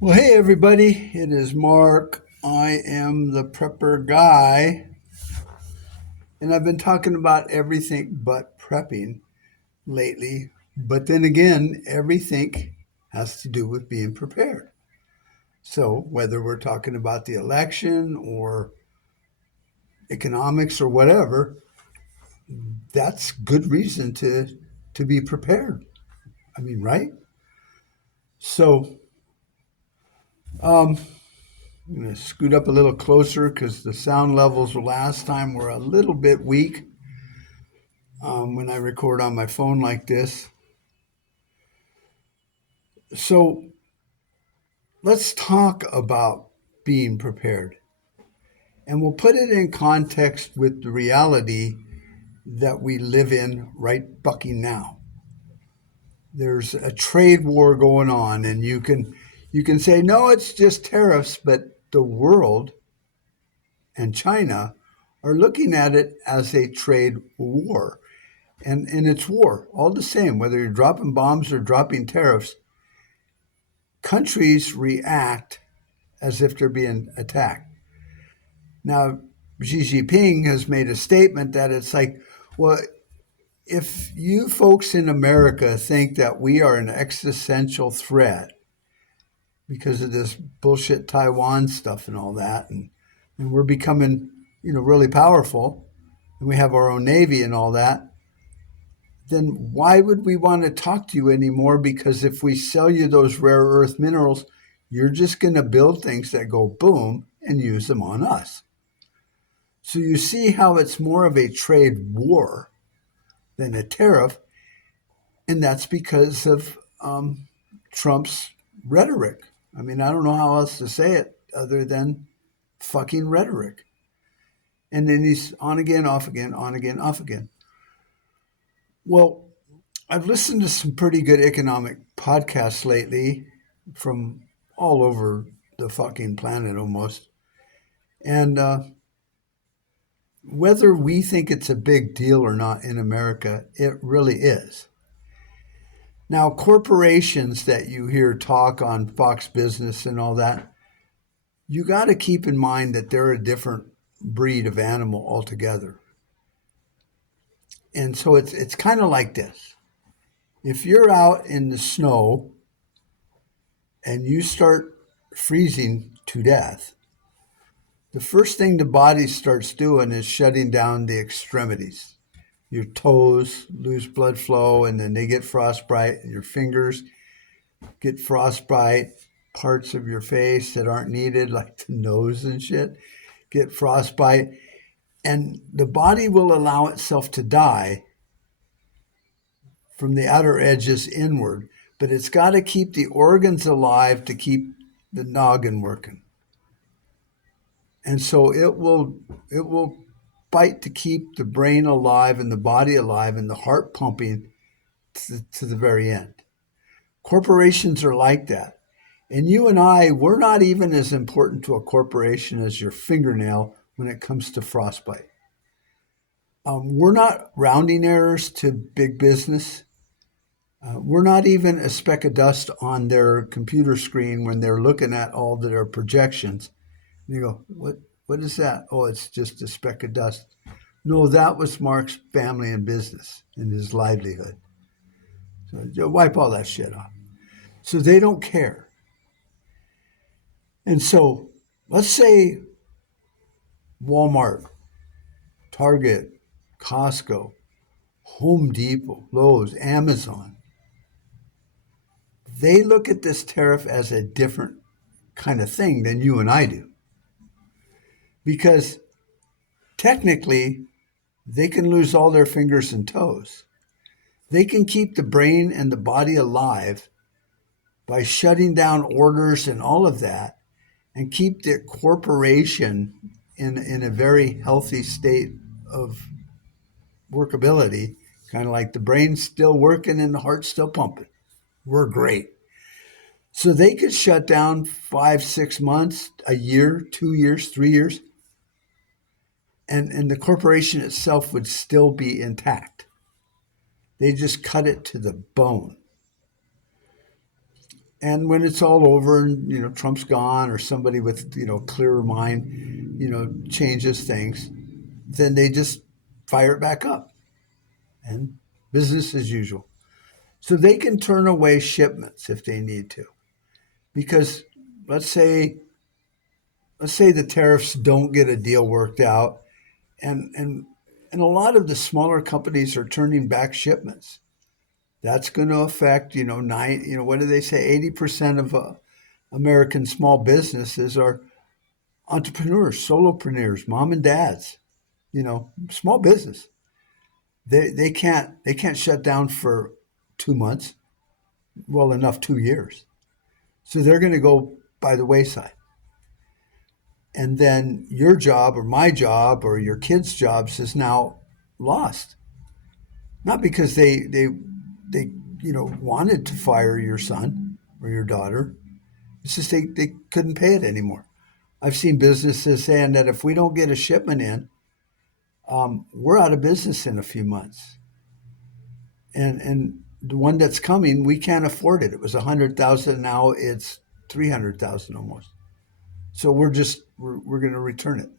Well, hey everybody, it is Mark. I am the Prepper Guy, and I've been talking about everything but prepping lately. But then again, everything has to do with being prepared. So, whether we're talking about the election or economics or whatever, that's good reason to be prepared. I mean, right? So, um, I'm going to scoot up a little closer because the sound levels last time were a little bit weak. When I record on my phone like this. So let's talk about being prepared. And we'll put it in context with the reality that we live in right fucking now. There's a trade war going on, and you can say, no, it's just tariffs, but the world and China are looking at it as a trade war. And it's war, all the same, whether you're dropping bombs or dropping tariffs, countries react as if they're being attacked. Now, Xi Jinping has made a statement that it's like, well, if you folks in America think that we are an existential threat because of this bullshit Taiwan stuff and all that, and we're becoming, really powerful, and we have our own navy and all that, then why would we want to talk to you anymore? Because if we sell you those rare earth minerals, you're just going to build things that go boom and use them on us. So you see how it's more of a trade war than a tariff, and that's because of Trump's rhetoric. I mean, I don't know how else to say it other than fucking rhetoric. And then he's on again, off again, on again, off again. Well, I've listened to some pretty good economic podcasts lately from all over the fucking planet almost. And whether we think it's a big deal or not in America, it really is. Now, corporations that you hear talk on Fox Business and all that, you got to keep in mind that they're a different breed of animal altogether. And so it's kind of like this. If you're out in the snow and you start freezing to death, the first thing the body starts doing is shutting down the extremities. Your toes lose blood flow and then they get frostbite, and your fingers get frostbite, parts of your face that aren't needed, like the nose and shit, get frostbite, and the body will allow itself to die from the outer edges inward, but it's got to keep the organs alive to keep the noggin working. And so it will fight to keep the brain alive and the body alive and the heart pumping to the very end. Corporations are like that. And you and I, we're not even as important to a corporation as your fingernail when it comes to frostbite. We're not rounding errors to big business. We're not even a speck of dust on their computer screen when they're looking at all their projections. And you go, what is that? Oh, it's just a speck of dust. No, that was Mark's family and business and his livelihood. So wipe all that shit off. So they don't care. And so let's say Walmart, Target, Costco, Home Depot, Lowe's, Amazon, they look at this tariff as a different kind of thing than you and I do. Because technically, they can lose all their fingers and toes. They can keep the brain and the body alive by shutting down orders and all of that and keep the corporation in a very healthy state of workability, kind of like the brain's still working and the heart's still pumping. We're great. So they could shut down 5, 6 months, a year, 2 years, 3 years, and the corporation itself would still be intact. They just cut it to the bone. And when it's all over and, Trump's gone or somebody with, clearer mind, changes things, then they just fire it back up and business as usual. So they can turn away shipments if they need to. Because let's say the tariffs don't get a deal worked out and a lot of the smaller companies are turning back shipments. That's going to affect, what do they say? 80% of American small businesses are entrepreneurs, solopreneurs, mom and dads, small business. They can't shut down for 2 months, well enough 2 years. So they're going to go by the wayside. And then your job or my job or your kids' jobs is now lost. Not because they wanted to fire your son or your daughter. It's just they couldn't pay it anymore. I've seen businesses saying that if we don't get a shipment in, we're out of business in a few months. And the one that's coming, we can't afford it. It was 100,000, now it's 300,000 almost. So we're going to return it.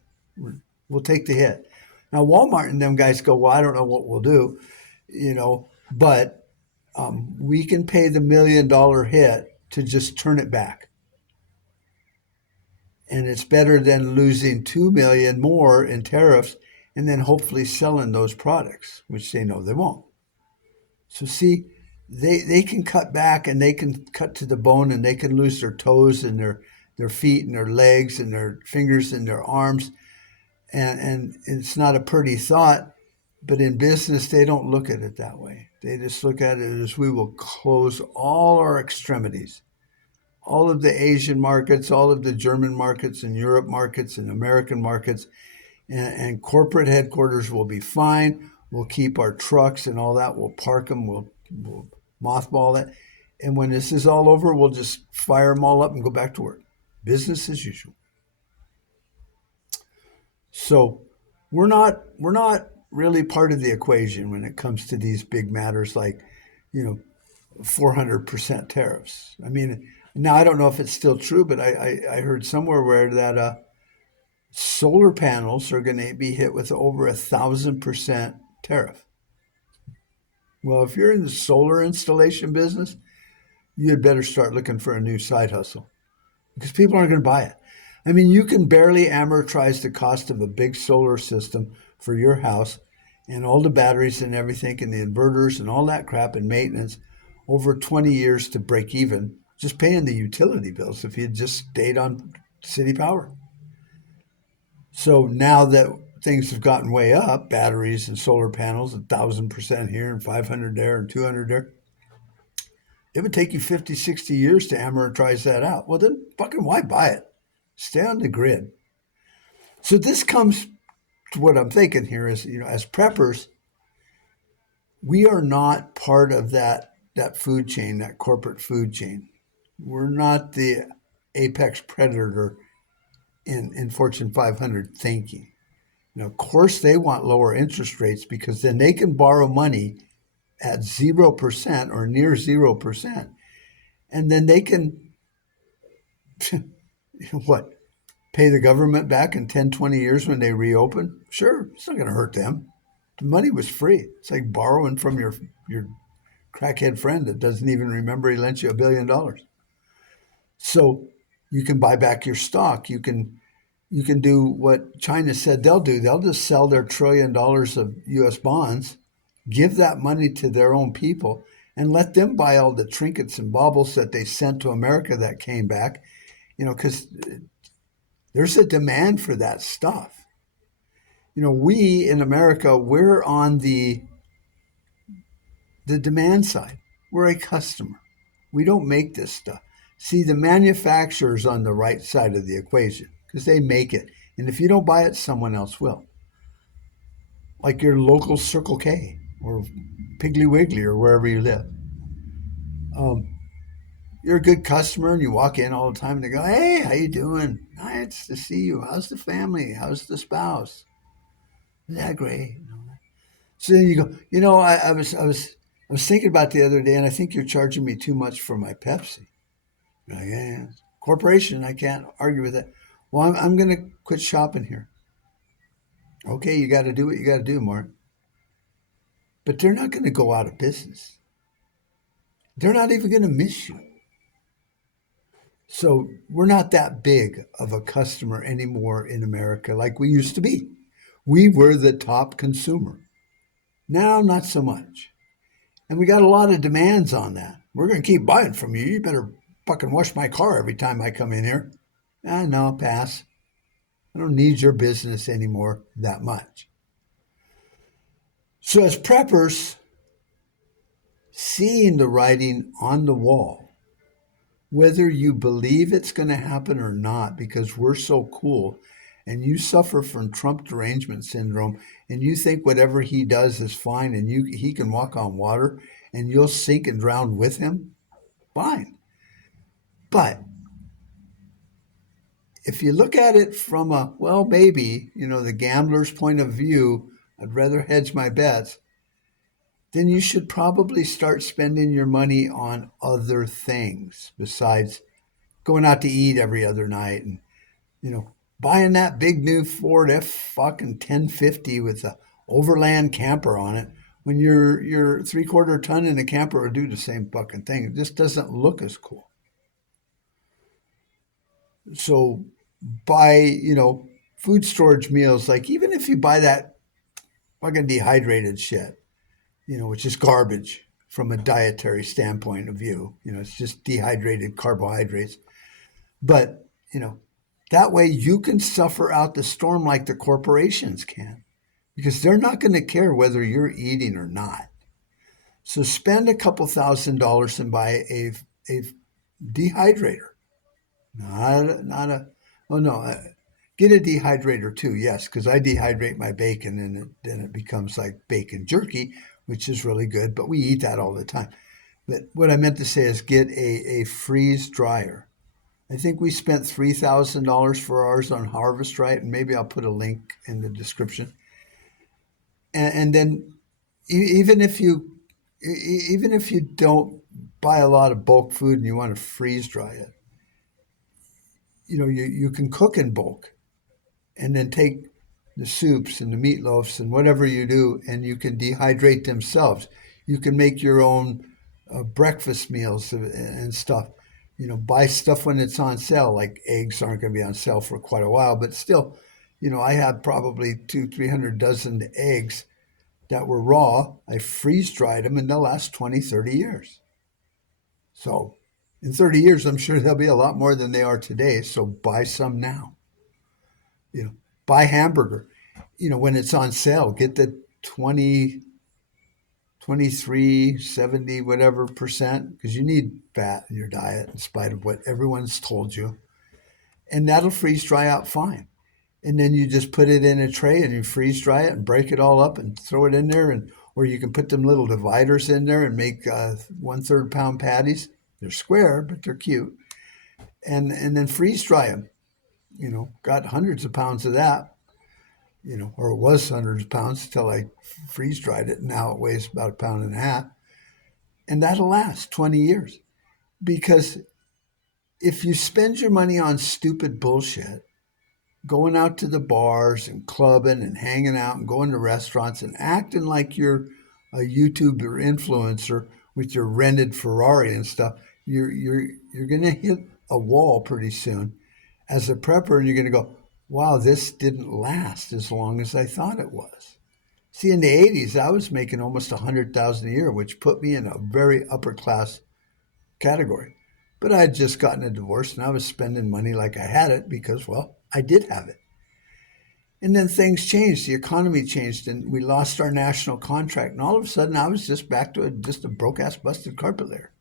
We'll take the hit. Now Walmart and them guys go, well, I don't know what we'll do, but we can pay the $1 million hit to just turn it back. And it's better than losing 2 million more in tariffs and then hopefully selling those products, which they know they won't. So see, they can cut back and they can cut to the bone and they can lose their toes and their feet and their legs and their fingers and their arms. And it's not a pretty thought, but in business, they don't look at it that way. They just look at it as we will close all our extremities. All of the Asian markets, all of the German markets and Europe markets and American markets, and corporate headquarters will be fine. We'll keep our trucks and all that. We'll park them. We'll mothball it. And when this is all over, we'll just fire them all up and go back to work. Business as usual. So we're not really part of the equation when it comes to these big matters like, 400% tariffs. I mean, now I don't know if it's still true, but I heard somewhere where that solar panels are going to be hit with over 1,000% tariff. Well, if you're in the solar installation business, you had better start looking for a new side hustle because people aren't going to buy it. I mean, you can barely amortize the cost of a big solar system for your house and all the batteries and everything and the inverters and all that crap and maintenance over 20 years to break even, just paying the utility bills if you just stayed on city power. So now that things have gotten way up, batteries and solar panels, 1,000% here and 500 there and 200 there, it would take you 50, 60 years to amortize that out. Well, then fucking why buy it? Stay on the grid. So this comes to what I'm thinking here is, as preppers, we are not part of that food chain, that corporate food chain. We're not the apex predator in Fortune 500 thinking. Now, of course, they want lower interest rates because then they can borrow money at 0% or near 0%. And then they can, what, pay the government back in 10, 20 years when they reopen? Sure, it's not going to hurt them. The money was free. It's like borrowing from your crackhead friend that doesn't even remember he lent you $1 billion. So you can buy back your stock. You can do what China said they'll do. They'll just sell their $1 trillion of U.S. bonds, give that money to their own people, and let them buy all the trinkets and baubles that they sent to America that came back, because there's a demand for that stuff. We in America, we're on the demand side. We're a customer. We don't make this stuff. See, the manufacturer's on the right side of the equation because they make it. And if you don't buy it, someone else will. Like your local Circle K or Piggly Wiggly or wherever you live. You're a good customer and you walk in all the time and they go, hey, how you doing? Nice to see you. How's the family? How's the spouse? Is that great? So then you go, I was thinking about the other day and I think you're charging me too much for my Pepsi. Yeah, corporation, I can't argue with that. Well, I'm going to quit shopping here. Okay, you got to do what you got to do, Mark. But they're not going to go out of business. They're not even going to miss you. So we're not that big of a customer anymore in America like we used to be. We were the top consumer. Now, not so much. And we got a lot of demands on that. We're going to keep buying from you. You better fucking wash my car every time I come in here. Ah, no, pass. I don't need your business anymore that much. So, as preppers, seeing the writing on the wall, whether you believe it's going to happen or not, because we're so cool and you suffer from Trump derangement syndrome and you think whatever he does is fine and he can walk on water and you'll sink and drown with him, fine. But if you look at it from a, well, maybe, the gambler's point of view, I'd rather hedge my bets, then you should probably start spending your money on other things besides going out to eat every other night and, buying that big new Ford F fucking 1050 with a overland camper on it when your 3/4 ton in a camper will do the same fucking thing. It just doesn't look as cool. So buy, food storage meals, like even if you buy that fucking dehydrated shit, which is garbage from a dietary standpoint of view. It's just dehydrated carbohydrates. But, that way you can suffer out the storm like the corporations can because they're not going to care whether you're eating or not. So spend a couple $1,000s and buy a dehydrator. Not a, oh no, get a dehydrator too, yes, because I dehydrate my bacon and then it becomes like bacon jerky, which is really good, but we eat that all the time. But what I meant to say is get a freeze dryer. I think we spent $3,000 for ours on Harvest Right, and maybe I'll put a link in the description. And then even if you even if you don't buy a lot of bulk food and you want to freeze dry it, you can cook in bulk and then take the soups and the meatloafs and whatever you do, and you can dehydrate themselves. You can make your own breakfast meals and stuff. Buy stuff when it's on sale. Like eggs aren't going to be on sale for quite a while, but still, I have probably 300 dozen eggs that were raw. I freeze dried them and they'll last 20, 30 years. So in 30 years, I'm sure they'll be a lot more than they are today. So buy some now. Buy hamburger. When it's on sale, get the 20, 23, 70, whatever percent, because you need fat in your diet in spite of what everyone's told you. And that'll freeze dry out fine. And then you just put it in a tray and you freeze dry it and break it all up and throw it in there. And or you can put them little dividers in there and make 1/3 pound patties. They're square, but they're cute. And then freeze dry them. Got hundreds of pounds of that. Or it was hundreds of pounds until I freeze dried it. Now it weighs about 1.5 pounds. And that'll last 20 years. Because if you spend your money on stupid bullshit, going out to the bars and clubbing and hanging out and going to restaurants and acting like you're a YouTuber influencer with your rented Ferrari and stuff, you're going to hit a wall pretty soon as a prepper, and you're going to go, wow, this didn't last as long as I thought it was. See, in the 80s, I was making almost $100,000 a year, which put me in a very upper class category. But I had just gotten a divorce and I was spending money like I had it because, well, I did have it. And then things changed. The economy changed and we lost our national contract. And all of a sudden, I was just back to just a broke-ass busted carpet layer.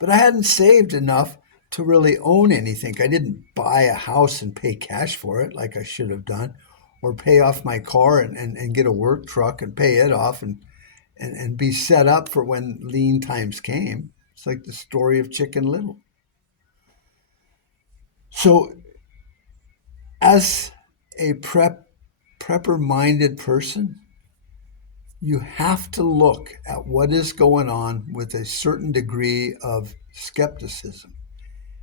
But I hadn't saved enough to really own anything. I didn't buy a house and pay cash for it like I should have done, or pay off my car and get a work truck and pay it off and be set up for when lean times came. It's like the story of Chicken Little. So as a prepper-minded person, you have to look at what is going on with a certain degree of skepticism.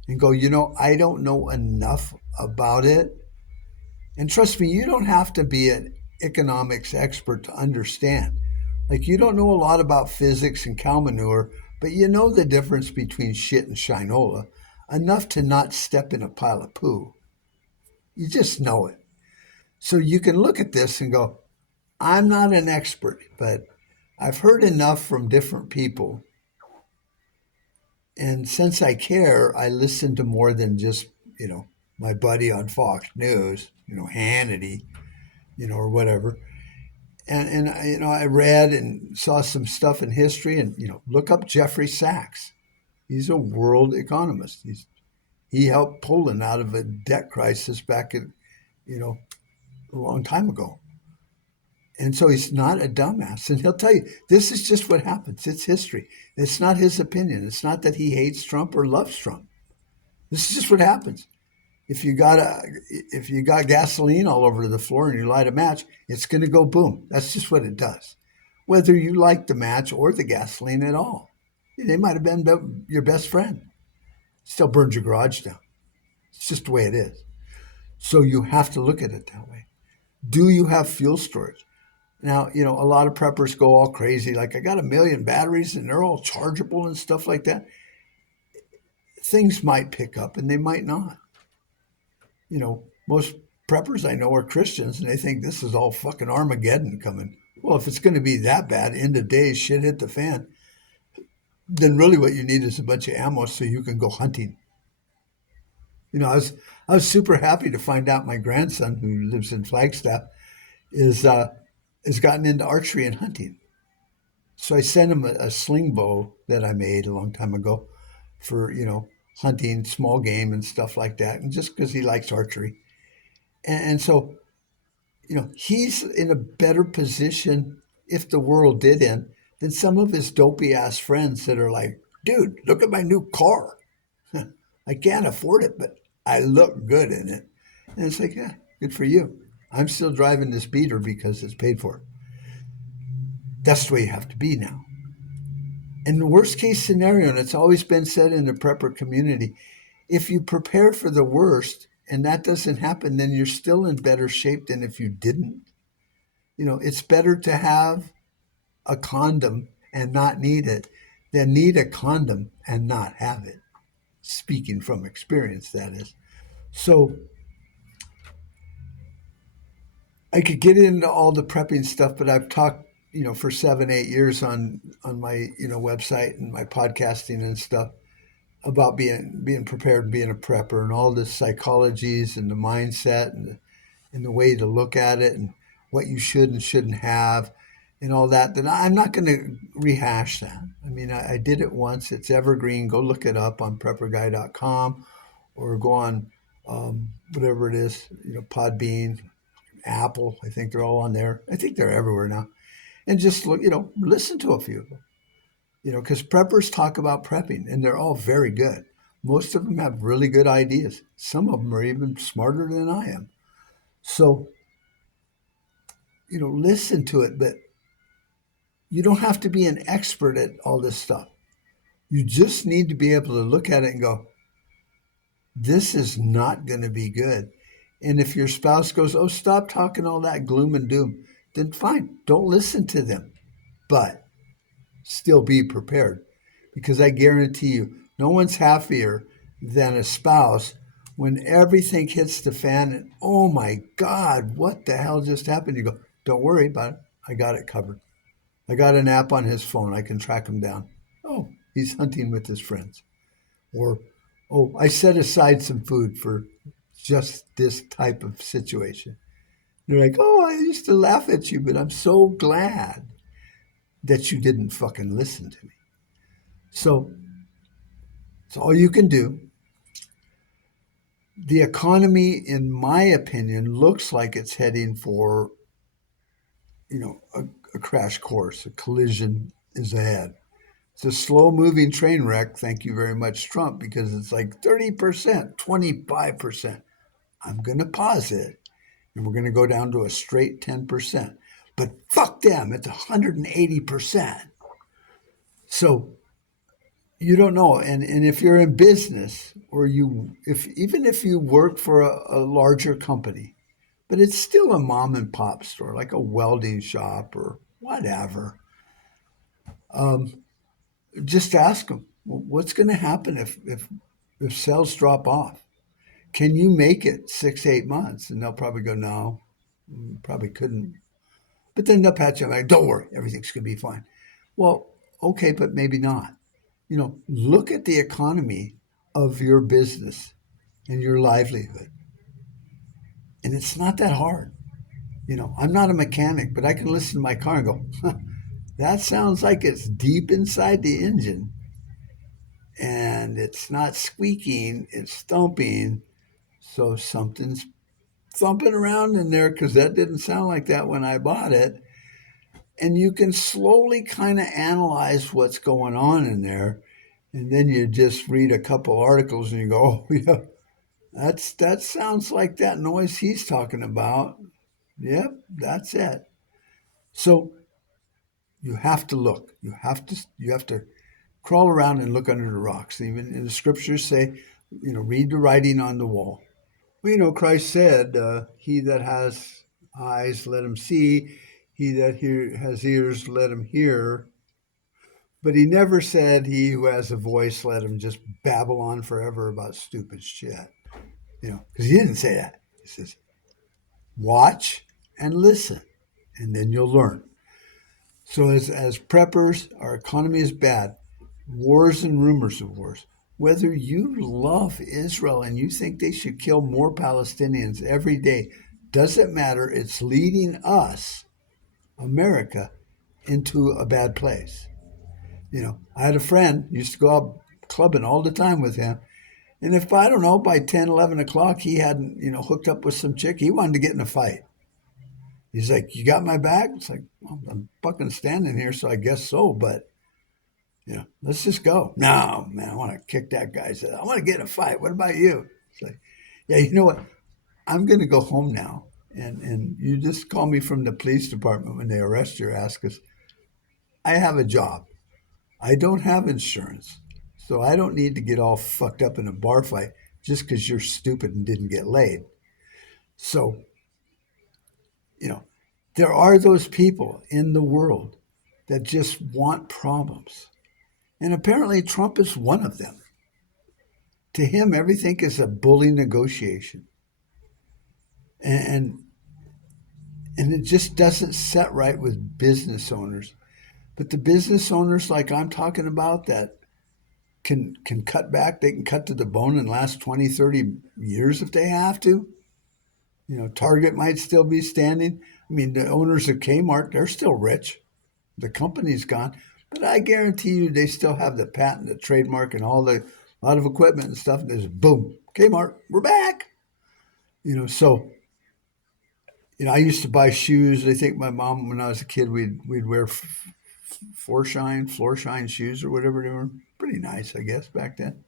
and go, I don't know enough about it. And trust me, you don't have to be an economics expert to understand. Like, you don't know a lot about physics and cow manure, but you know the difference between shit and shinola, enough to not step in a pile of poo. You just know it. So you can look at this and go, I'm not an expert, but I've heard enough from different people. And since I care, I listen to more than just, my buddy on Fox News, Hannity, or whatever. And I read and saw some stuff in history, and look up Jeffrey Sachs. He's a world economist. He helped Poland out of a debt crisis back in a long time ago. And so he's not a dumbass. And he'll tell you, this is just what happens. It's history. It's not his opinion. It's not that he hates Trump or loves Trump. This is just what happens. If you got gasoline all over the floor and you light a match, it's going to go boom. That's just what it does. Whether you like the match or the gasoline at all. They might have been your best friend. Still burns your garage down. It's just the way it is. So you have to look at it that way. Do you have fuel storage? Now, a lot of preppers go all crazy. Like, I got 1,000,000 batteries and they're all chargeable and stuff like that. Things might pick up and they might not. Most preppers I know are Christians and they think this is all fucking Armageddon coming. Well, if it's going to be that bad, end of days, shit hit the fan, then really what you need is a bunch of ammo so you can go hunting. I was super happy to find out my grandson, who lives in Flagstaff, is has gotten into archery and hunting. So I sent him a sling bow that I made a long time ago for hunting small game and stuff like that, and just because he likes archery. And so he's in a better position if the world did end than some of his dopey ass friends that are like, dude, look at my new car. I can't afford it, but I look good in it. And it's like, yeah, good for you. I'm still driving this beater because it's paid for. That's the way you have to be now. In the worst case scenario, and it's always been said in the prepper community, if you prepare for the worst and that doesn't happen, then you're still in better shape than if you didn't. It's better to have a condom and not need it than need a condom and not have it. Speaking from experience, that is. So I could get into all the prepping stuff, but I've talked, for 7, 8 years on my, website and my podcasting and stuff about being prepared and being a prepper and all the psychologies and the mindset and the way to look at it and what you should and shouldn't have and all that. Then I'm not going to rehash that. I mean, I did it once. It's evergreen. Go look it up on PrepperGuy.com or go on whatever it is, Podbean, Apple. I think they're all on there. I think they're everywhere now. And just look, listen to a few of them. Because preppers talk about prepping and they're all very good. Most of them have really good ideas. Some of them are even smarter than I am. So, listen to it, but you don't have to be an expert at all this stuff. You just need to be able to look at it and go, this is not going to be good. And if your spouse goes, oh, stop talking all that gloom and doom, then fine, don't listen to them. But still be prepared. Because I guarantee you, no one's happier than a spouse when everything hits the fan and, oh my God, what the hell just happened? You go, don't worry about it. I got it covered. I got an app on his phone. I can track him down. Oh, he's hunting with his friends. Or, oh, I set aside some food for just this type of situation. They're like, oh, I used to laugh at you, but I'm so glad that you didn't fucking listen to me. So it's all you can do. The economy, in my opinion, looks like it's heading for, a crash course. A collision is ahead. It's a slow-moving train wreck. Thank you very much, Trump, because it's like 30%, 25%. I'm going to pause it, and we're going to go down to a straight 10%. But fuck them, it's 180%. So you don't know. And if you're in business or if even if you work for a larger company, but it's still a mom and pop store, like a welding shop or whatever, just ask them, well, what's going to happen if sales drop off? Can you make it 6, 8 months? And they'll probably go, no, probably couldn't. But then they'll patch you like, don't worry, everything's going to be fine. Well, okay, but maybe not. Look at the economy of your business and your livelihood. And it's not that hard. I'm not a mechanic, but I can listen to my car and go, huh, that sounds like it's deep inside the engine. And it's not squeaking, it's thumping. So something's thumping around in there because that didn't sound like that when I bought it. And you can slowly kind of analyze what's going on in there. And then you just read a couple articles and you go, oh, yeah, that sounds like that noise he's talking about. Yep, that's it. So you have to look. You have to crawl around and look under the rocks. Even in the scriptures say, read the writing on the wall. Well, Christ said, "He that has eyes, let him see; he that has ears, let him hear." But he never said, "He who has a voice, let him just babble on forever about stupid shit." Because he didn't say that. He says, "Watch and listen, and then you'll learn." So as preppers, our economy is bad. Wars and rumors of wars. Whether you love Israel and you think they should kill more Palestinians every day, doesn't matter. It's leading us, America, into a bad place. I had a friend, used to go out clubbing all the time with him. And if, I don't know, by 10, 11 o'clock, he hadn't, hooked up with some chick, he wanted to get in a fight. He's like, you got my back? It's like, well, I'm fucking standing here, so I guess so, but let's just go. No, man, I want to kick that guy's ass. I want to get in a fight. What about you? It's like, yeah, you know what? I'm going to go home now. And you just call me from the police department when they arrest your ass because I have a job. I don't have insurance. So I don't need to get all fucked up in a bar fight just because you're stupid and didn't get laid. So, you know, there are those people in the world that just want problems. And apparently Trump is one of them. To him, everything is a bully negotiation. And it just doesn't set right with business owners. But the business owners like I'm talking about that can cut back, they can cut to the bone and last 20, 30 years if they have to. Target might still be standing. I mean, the owners of Kmart, they're still rich. The company's gone. But I guarantee you they still have the patent, the trademark, and all the lot of equipment and stuff. And there's boom, Kmart, we're back. So I used to buy shoes. I think my mom, when I was a kid, we'd wear floor shine shoes or whatever they were. Pretty nice, I guess, back then.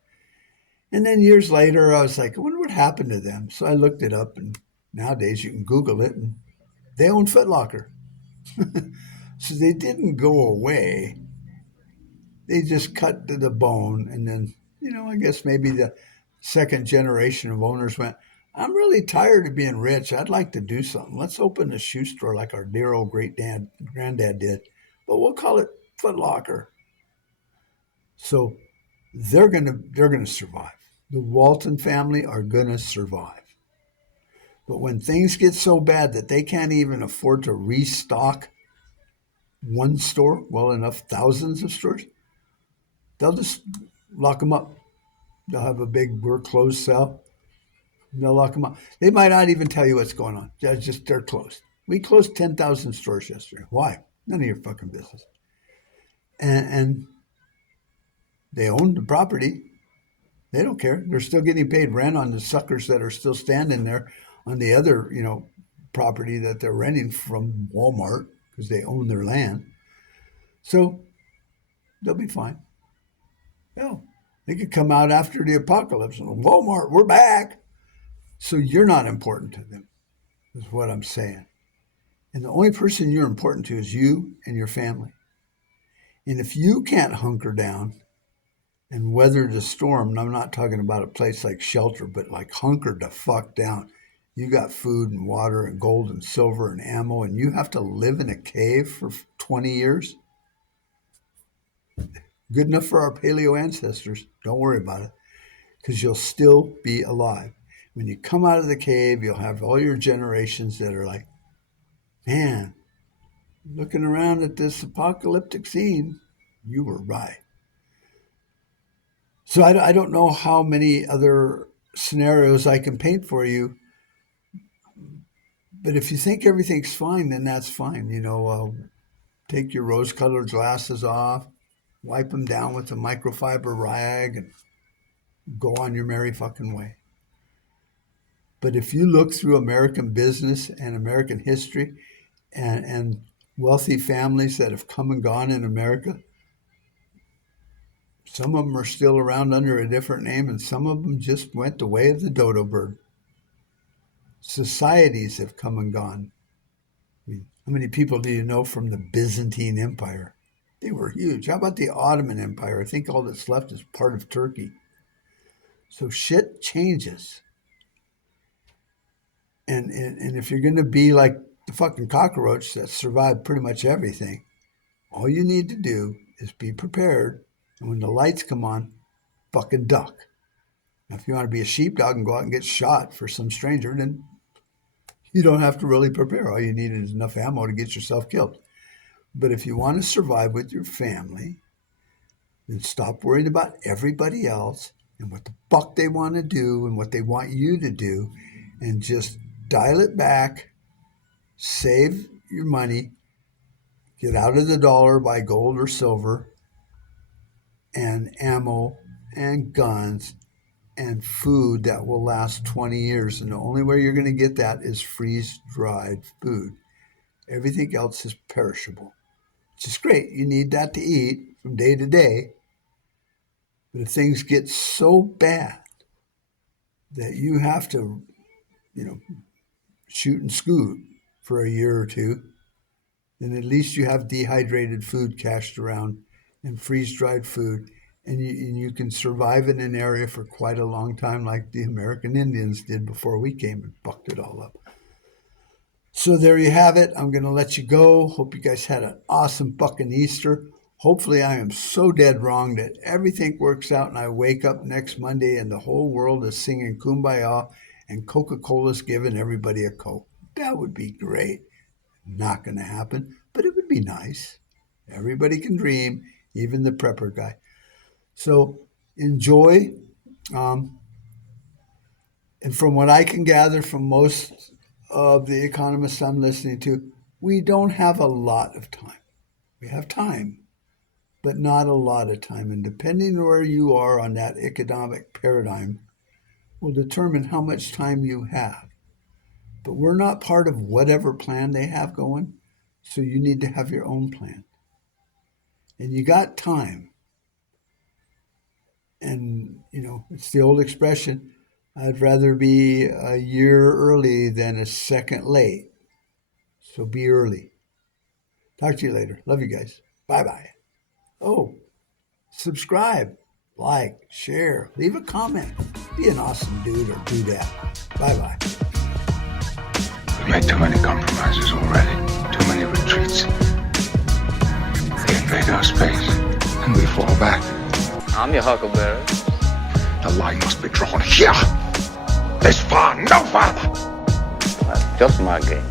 And then years later, I was like, I wonder what happened to them. So I looked it up, and nowadays you can Google it, and they own Foot Locker. So they didn't go away. They just cut to the bone. And then, I guess maybe the second generation of owners went, I'm really tired of being rich. I'd like to do something. Let's open a shoe store like our dear old granddad did. But we'll call it Foot Locker. So they're gonna survive. The Walton family are gonna survive. But when things get so bad that they can't even afford to restock one store, well enough, thousands of stores, they'll just lock them up. They'll have a big "we're closed" sale. They'll lock them up. They might not even tell you what's going on. They're closed. We closed 10,000 stores yesterday. Why? None of your fucking business. And they own the property. They don't care. They're still getting paid rent on the suckers that are still standing there on the other, property that they're renting from Walmart because they own their land. So they'll be fine. Yeah. They could come out after the apocalypse and Walmart, we're back. So you're not important to them, is what I'm saying. And the only person you're important to is you and your family. And if you can't hunker down, and weathered the storm. And I'm not talking about a place like shelter, but like hunkered the fuck down. You got food and water and gold and silver and ammo, and you have to live in a cave for 20 years? Good enough for our paleo ancestors. Don't worry about it, because you'll still be alive. When you come out of the cave, you'll have all your generations that are like, man, looking around at this apocalyptic scene, you were right. So I don't know how many other scenarios I can paint for you, but if you think everything's fine, then that's fine. Take your rose-colored glasses off, wipe them down with a microfiber rag, and go on your merry fucking way. But if you look through American business and American history and wealthy families that have come and gone in America, some of them are still around under a different name, and some of them just went the way of the dodo bird. Societies have come and gone. I mean, how many people do you know from the Byzantine Empire? They were huge. How about the Ottoman Empire? I think all that's left is part of Turkey. So shit changes. And if you're going to be like the fucking cockroach that survived pretty much everything, all you need to do is be prepared. And when the lights come on, fucking duck. Now, if you want to be a sheepdog and go out and get shot for some stranger, then you don't have to really prepare. All you need is enough ammo to get yourself killed. But if you want to survive with your family, then stop worrying about everybody else and what the fuck they want to do and what they want you to do, and just dial it back, save your money, get out of the dollar, buy gold or silver, and ammo and guns and food that will last 20 years. And the only way you're going to get that is freeze-dried food. Everything else is perishable, which is great. You need that to eat from day to day. But if things get so bad that you have to, shoot and scoot for a year or two, then at least you have dehydrated food cached around and freeze-dried food, and you can survive in an area for quite a long time, like the American Indians did before we came and fucked it all up. So there you have it. I'm going to let you go. Hope you guys had an awesome fucking Easter. Hopefully I am so dead wrong that everything works out and I wake up next Monday and the whole world is singing Kumbaya and Coca-Cola's giving everybody a Coke. That would be great. Not going to happen, but it would be nice. Everybody can dream, even the prepper guy. So enjoy. And from what I can gather from most of the economists I'm listening to, we don't have a lot of time. We have time, but not a lot of time. And depending on where you are on that economic paradigm will determine how much time you have. But we're not part of whatever plan they have going, so you need to have your own plan. And you got time. And, it's the old expression, I'd rather be a year early than a second late. So be early. Talk to you later. Love you guys. Bye-bye. Oh, subscribe, like, share, leave a comment. Be an awesome dude or do that. Bye-bye. We've made too many compromises already. Too many retreats. They invade our space, and we fall back. I'm your huckleberry. The line must be drawn here. This far, no farther. That's just my game.